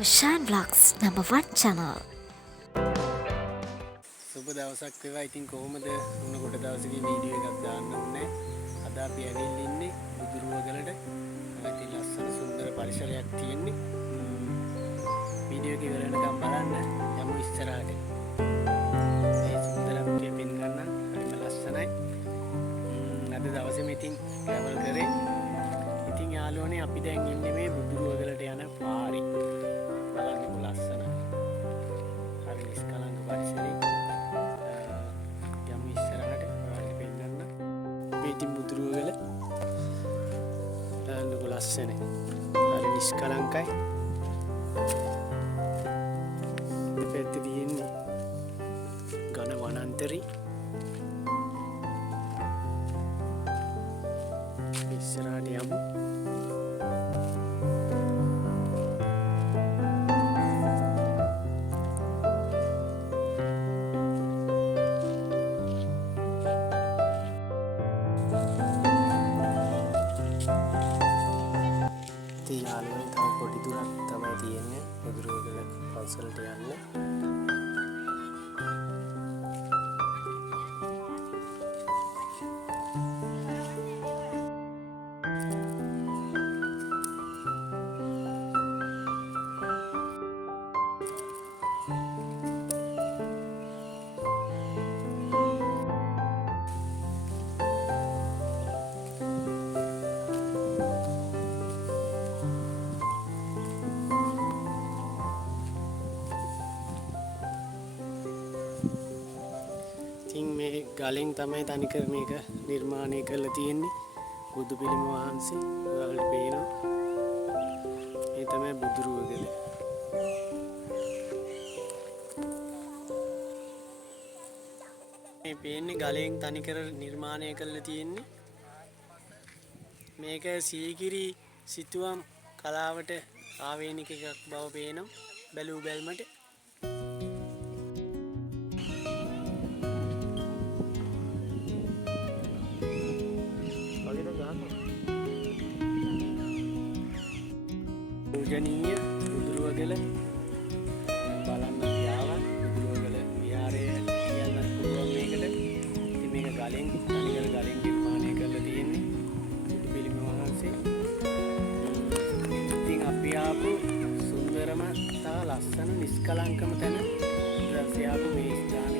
Kushan Vlogs #1 channel. සුබ දවසක් වේවා. ඉතින් කොහොමද උණ කොට දවසකේ වීඩියෝ එකක් දාන්න ඕනේ. අද අපි ඇවිල්ලා ඉන්නේ බුදුරුවගලට. ඉතින් ලස්සන සුන්දර පරිසරයක් තියෙන්නේ. වීඩියෝ එක ඉවර වෙනකම් බලන්න. යමු ඉස්සරහට. මේ සුන්දරත්වය පෙන්වන්න හරිම ලස්සනයි. අද දවසේම ඉතින් ට්‍රැවල් කරේ. ඉතින් යාළුවනේ අපි දැන් ඉන්නේ මේ බුදුරුවගලට යන පාරේ. බලන්නකො ලස්සන. හරි නිස්කලංක පරිසරයක්. ඉතින් බුදුරුවගල බලන්නකො ලස්සන හරි නිස්කලංකයි පැත්තේ තියෙන්නේ ඝන වනාන්තරي ඉස්සරහට යමු යාළුවනේ තව පොඩි දුරක් තමයි තියෙන්නේ බුදුරුවගල පන්සලට යන්න. ඉතින් මේ ගලෙන් තමයි තනිකර මේක නිර්මාණය කරලා තියෙන්නේ. බුදු පිළිම වහන්සේ ඔයාලට පේනවා. මේ තමයි බුදුරුවගල. මේ පේන්නේ ගලෙන් තනිකර නිර්මාණය කරලා තියෙන්නේ. මේක සීගිරි සිතුවම් කලාවට ආවේනික එකක් බව පේනවා බැලූ බැල්මට. පූජනීය බුදුරුවගල බලන්න අපි ආවා. බුදුරුවගල විහාරය කියන්නත් පුළුවන් මේකට. ඉතින් මේක ගලෙන් තනිකර ගලෙන් නිර්මාණය කරලා තියෙන්නේ බුදු පිළිම වහන්සේ. ඉතින් අපි ආපු සුන්දරම තව ලස්සන නිස්කලංකම තැන ඊට ආපු මේ ස්ථානය